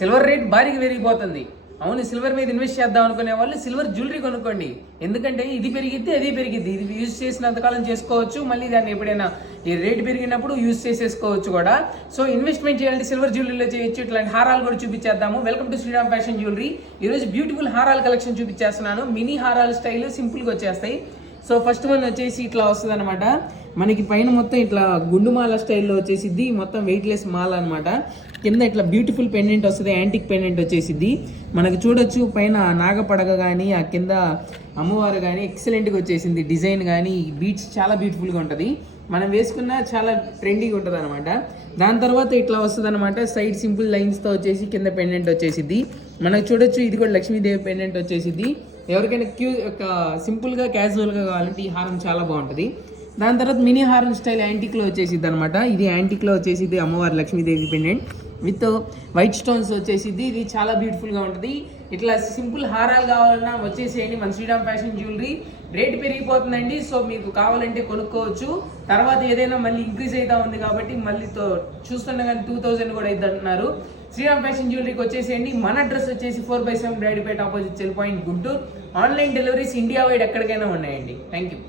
Silver rate భారీగా పెరిగిపోతుంది. అవును, సిల్వర్ మీద ఇన్వెస్ట్ చేద్దాం అనుకునే వాళ్ళు సిల్వర్ జ్యువెలరీ కొనుక్కోండి. ఎందుకంటే ఇది పెరిగిద్ది, అది పెరిగిద్ది. ఇది యూజ్ చేసినంతకాలం చేసుకోవచ్చు, మళ్ళీ దాన్ని ఎప్పుడైనా ఈ రేట్ పెరిగినప్పుడు యూజ్ చేసేసుకోవచ్చు కూడా. సో ఇన్వెస్ట్మెంట్ చేయాలంటే సిల్వర్ జ్యువెలరీలో చేయొచ్చు. ఇట్లాంటి హారాలు కూడా చూపించేద్దాము. Welcome to Sriram fashion jewellery. ఈరోజు బ్యూటిఫుల్ హారాల కలెక్షన్ చూపించేస్తున్నాను. మినీ హారాల స్టైల్ సింపుల్గా వచ్చేస్తాయి. సో ఫస్ట్ వన్ వచ్చేసి ఇట్లా వస్తుంది అనమాట. మనకి పైన మొత్తం ఇట్లా గుండుమాల స్టైల్లో వచ్చేసిద్ది. మొత్తం వెయిట్లెస్ మాల అనమాట. కింద ఇట్లా బ్యూటిఫుల్ పెండెంట్ వస్తుంది, యాంటిక్ పెండెంట్ వచ్చేసిద్ది. మనకి చూడొచ్చు పైన నాగపడగ కానీ ఆ కింద అమ్మవారు కానీ ఎక్సలెంట్గా వచ్చేసింది. డిజైన్ కానీ బీట్స్ చాలా బ్యూటిఫుల్గా ఉంటుంది. మనం వేసుకున్న చాలా ట్రెండీగా ఉంటుంది అనమాట. దాని తర్వాత ఇట్లా వస్తుంది అనమాట. సైడ్ సింపుల్ లైన్స్తో వచ్చేసి కింద పెండెంట్ వచ్చేసిద్ది. మనకు చూడొచ్చు ఇది కూడా లక్ష్మీదేవి పెండెంట్ వచ్చేసిద్ది. ఎవరికైనా సింపుల్గా క్యాజువల్గా కావాలంటే ఈ హారం చాలా బాగుంటుంది. దాని తర్వాత మినీ హారం స్టైల్ యాంటిక్లో వచ్చేసిద్ది అనమాట. ఇది యాంటిక్లో వచ్చేసిద్ది అమ్మవారి Lakshmidevi pendant with white stones వచ్చేసిద్ది. ఇది చాలా బ్యూటిఫుల్గా ఉంటుంది. ఇట్లా సింపుల్ హారాలు కావాలన్నా వచ్చేసేయండి మన శ్రీరామ్ ఫ్యాషన్ జ్యువెలరీ. రేట్ పెరిగిపోతుందండి, సో మీకు కావాలంటే కొనుక్కోవచ్చు. తర్వాత ఏదైనా మళ్ళీ ఇంక్రీజ్ అవుతా ఉంది కాబట్టి మళ్ళీ చూస్తున్నా కానీ 2000 కూడా అవుతుంది అంటున్నారు. శ్రీరామ్ ఫ్యాషన్ జ్యువెలరీకి వచ్చేసేయండి. మన అడ్రస్ వచ్చేసి 4/7 రైడ్పేట ఆపోజిట్ చెల్ point Guntur. Online deliveries India wide ఎక్కడికైనా ఉన్నాయండి. Thank you.